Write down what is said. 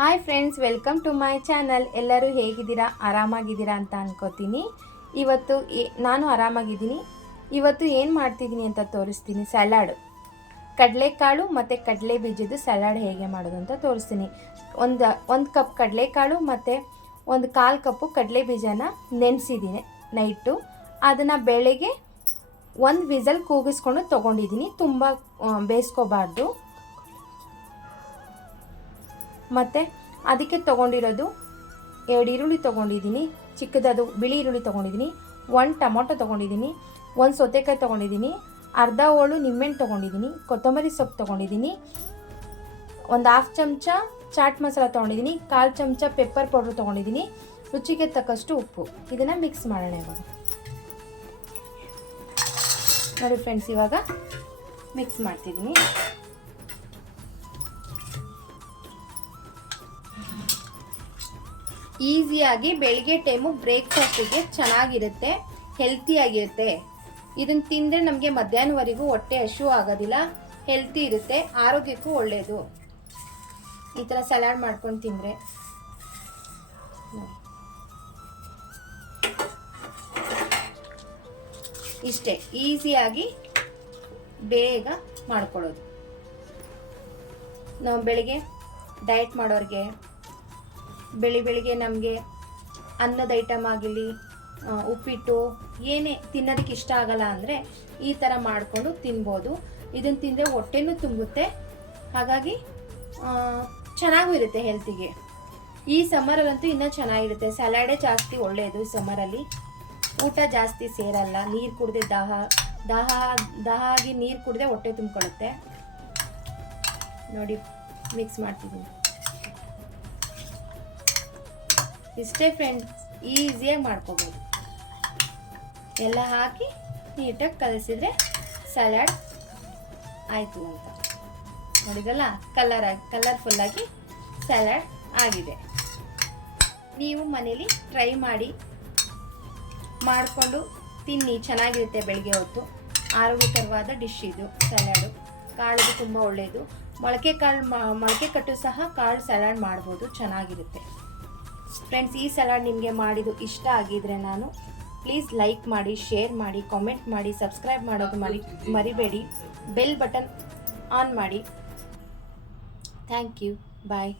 Hi friends, welcome to my channel. ಎಲ್ಲರೂ ಹೇಗಿದ್ದೀರಾ? ಆರಾಮಾಗಿದ್ದೀರಾ ಅಂತ ಅನ್ಕೋತೀನಿ. ಇವತ್ತು ನಾನು ಆರಾಮಾಗಿದ್ದೀನಿ. ಇವತ್ತು ಏನು ಮಾಡ್ತಿದ್ದೀನಿ ಅಂತ ತೋರಿಸ್ತೀನಿ. ಸಲಾಡ್, ಕಡಲೆಕಾಳು ಮತ್ತು ಕಡಲೆ ಬೀಜದ ಸಲಾಡ್ ಹೇಗೆ ಮಾಡೋದು ಅಂತ ತೋರಿಸ್ತೀನಿ. ಒಂದು ಕಪ್ ಕಡಲೆಕಾಳು ಮತ್ತು 1/4 ಕಪ್ಪು ಕಡಲೆ ಬೀಜನ ನೆನೆಸಿದ್ದೀನಿ ನೈಟು. ಅದನ್ನು ಬೆಳಗ್ಗೆ 1 ವಿಸಲ್ ಕೂಗಿಸ್ಕೊಂಡು ತೊಗೊಂಡಿದ್ದೀನಿ. ತುಂಬ ಬೇಯಿಸ್ಕೋಬಾರ್ದು. ಮತ್ತು ಅದಕ್ಕೆ ತೊಗೊಂಡಿರೋದು 2 ಈರುಳ್ಳಿ ತೊಗೊಂಡಿದ್ದೀನಿ, ಚಿಕ್ಕದದು ಬಿಳಿ ಈರುಳ್ಳಿ ತೊಗೊಂಡಿದ್ದೀನಿ, 1 ಟೊಮೊಟೊ ತೊಗೊಂಡಿದ್ದೀನಿ, 1 ಸೌತೆಕಾಯಿ ತೊಗೊಂಡಿದ್ದೀನಿ, ಅರ್ಧ ಹೋಳು ನಿಂಬೆಹಣ್ಣು ತೊಗೊಂಡಿದ್ದೀನಿ, ಕೊತ್ತಂಬರಿ ಸೊಪ್ಪು ತೊಗೊಂಡಿದ್ದೀನಿ, 1/2 ಚಮಚ ಚಾಟ್ ಮಸಾಲ ತೊಗೊಂಡಿದ್ದೀನಿ, 1/4 ಚಮಚ ಪೆಪ್ಪರ್ ಪೌಡ್ರ್ ತೊಗೊಂಡಿದ್ದೀನಿ, ರುಚಿಗೆ ತಕ್ಕಷ್ಟು ಉಪ್ಪು. ಇದನ್ನು ಮಿಕ್ಸ್ ಮಾಡೋಣ ಇವಾಗ. ನೋಡಿ ಫ್ರೆಂಡ್ಸ್, ಇವಾಗ ಮಿಕ್ಸ್ ಮಾಡ್ತಿದ್ದೀನಿ. ಈಸಿಯಾಗಿ ಬೆಳಿಗ್ಗೆ ಟೈಮು ಬ್ರೇಕ್ಫಾಸ್ಟಿಗೆ ಚೆನ್ನಾಗಿರುತ್ತೆ, ಹೆಲ್ತಿಯಾಗಿರುತ್ತೆ. ಇದನ್ನು ತಿಂದರೆ ನಮಗೆ ಮಧ್ಯಾಹ್ನವರೆಗೂ ಹೊಟ್ಟೆ ಹಸಿವು ಆಗೋದಿಲ್ಲ, ಹೆಲ್ತಿ ಇರುತ್ತೆ, ಆರೋಗ್ಯಕ್ಕೂ ಒಳ್ಳೆಯದು. ಈ ಥರ ಸಲಾಡ್ ಮಾಡ್ಕೊಂಡು ತಿಂದರೆ ಇಷ್ಟೇ ಈಸಿಯಾಗಿ ಬೇಗ ಮಾಡ್ಕೊಳ್ಳೋದು. ನಾವು ಬೆಳಿಗ್ಗೆ ಡಯಟ್ ಮಾಡೋರಿಗೆ, ಬೆಳಿಗ್ಗೆ ನಮಗೆ ಅನ್ನದ ಐಟಮ್ ಆಗಿರಲಿ, ಉಪ್ಪಿಟ್ಟು ಏನೇ ತಿನ್ನೋದಕ್ಕೆ ಇಷ್ಟ ಆಗಲ್ಲ ಅಂದರೆ ಈ ಥರ ಮಾಡಿಕೊಂಡು ತಿನ್ಬೋದು. ಇದನ್ನು ತಿಂದರೆ ಹೊಟ್ಟೆನೂ ತುಂಬುತ್ತೆ, ಹಾಗಾಗಿ ಚೆನ್ನಾಗೂ ಇರುತ್ತೆ ಹೆಲ್ತಿಗೆ. ಈ ಸಮ್ಮರಲ್ಲಂತೂ ಇನ್ನೂ ಚೆನ್ನಾಗಿರುತ್ತೆ. ಸಲಾಡೇ ಜಾಸ್ತಿ ಒಳ್ಳೆಯದು. ಸಮ್ಮರಲ್ಲಿ ಊಟ ಜಾಸ್ತಿ ಸೇರಲ್ಲ, ನೀರು ಕುಡಿದೆ ದಾಹ ಆಗಿ ನೀರು ಕುಡಿದೆ ಹೊಟ್ಟೆ ತುಂಬಿಕೊಳ್ಳುತ್ತೆ. ನೋಡಿ, ಮಿಕ್ಸ್ ಮಾಡ್ತಿದ್ದೀನಿ. ಇಷ್ಟೇ ಫ್ರೆಂಡ್ಸ್, ಈಸಿಯಾಗಿ ಮಾಡ್ಕೋಬೋದು. ಎಲ್ಲ ಹಾಕಿ ನೀಟಾಗಿ ಕಲಿಸಿದ್ರೆ ಸಲಾಡ್ ಆಯಿತು ಅಂತ. ನೋಡಿದ್ರಲ್ಲ, ಕಲರ್ಫುಲ್ಲಾಗಿ ಸಲಾಡ್ ಆಗಿದೆ. ನೀವು ಮನೇಲಿ ಟ್ರೈ ಮಾಡಿಕೊಂಡು ತಿನ್ನಿ, ಚೆನ್ನಾಗಿರುತ್ತೆ. ಬೆಳಗ್ಗೆ ಹೊತ್ತು ಆರೋಗ್ಯಕರವಾದ ಡಿಶ್ ಇದು ಸಲಾಡು. ಕಾಳಿಗೆ ತುಂಬ ಒಳ್ಳೆಯದು. ಮೊಳಕೆ ಕಟ್ಟು ಸಹ ಕಾಳು ಸಲಾಡ್ ಮಾಡ್ಬೋದು, ಚೆನ್ನಾಗಿರುತ್ತೆ ಫ್ರೆಂಡ್ಸ್. ಈ ಸಲಾಡ್ ನಿಮಗೆ ಮಾಡಿದ್ದು ಇಷ್ಟ ಆಗಿದ್ರೆ ಪ್ಲೀಸ್ ಲೈಕ್ ಮಾಡಿ, ಶೇರ್ ಮಾಡಿ, ಕಾಮೆಂಟ್ ಮಾಡಿ, ಸಬ್ಸ್ಕ್ರೈಬ್ ಮಾಡೋದು ಮರಿಬೇಡಿ. ಬೆಲ್ ಬಟನ್ ಆನ್ ಮಾಡಿ. Thank you. ಬಾಯ್.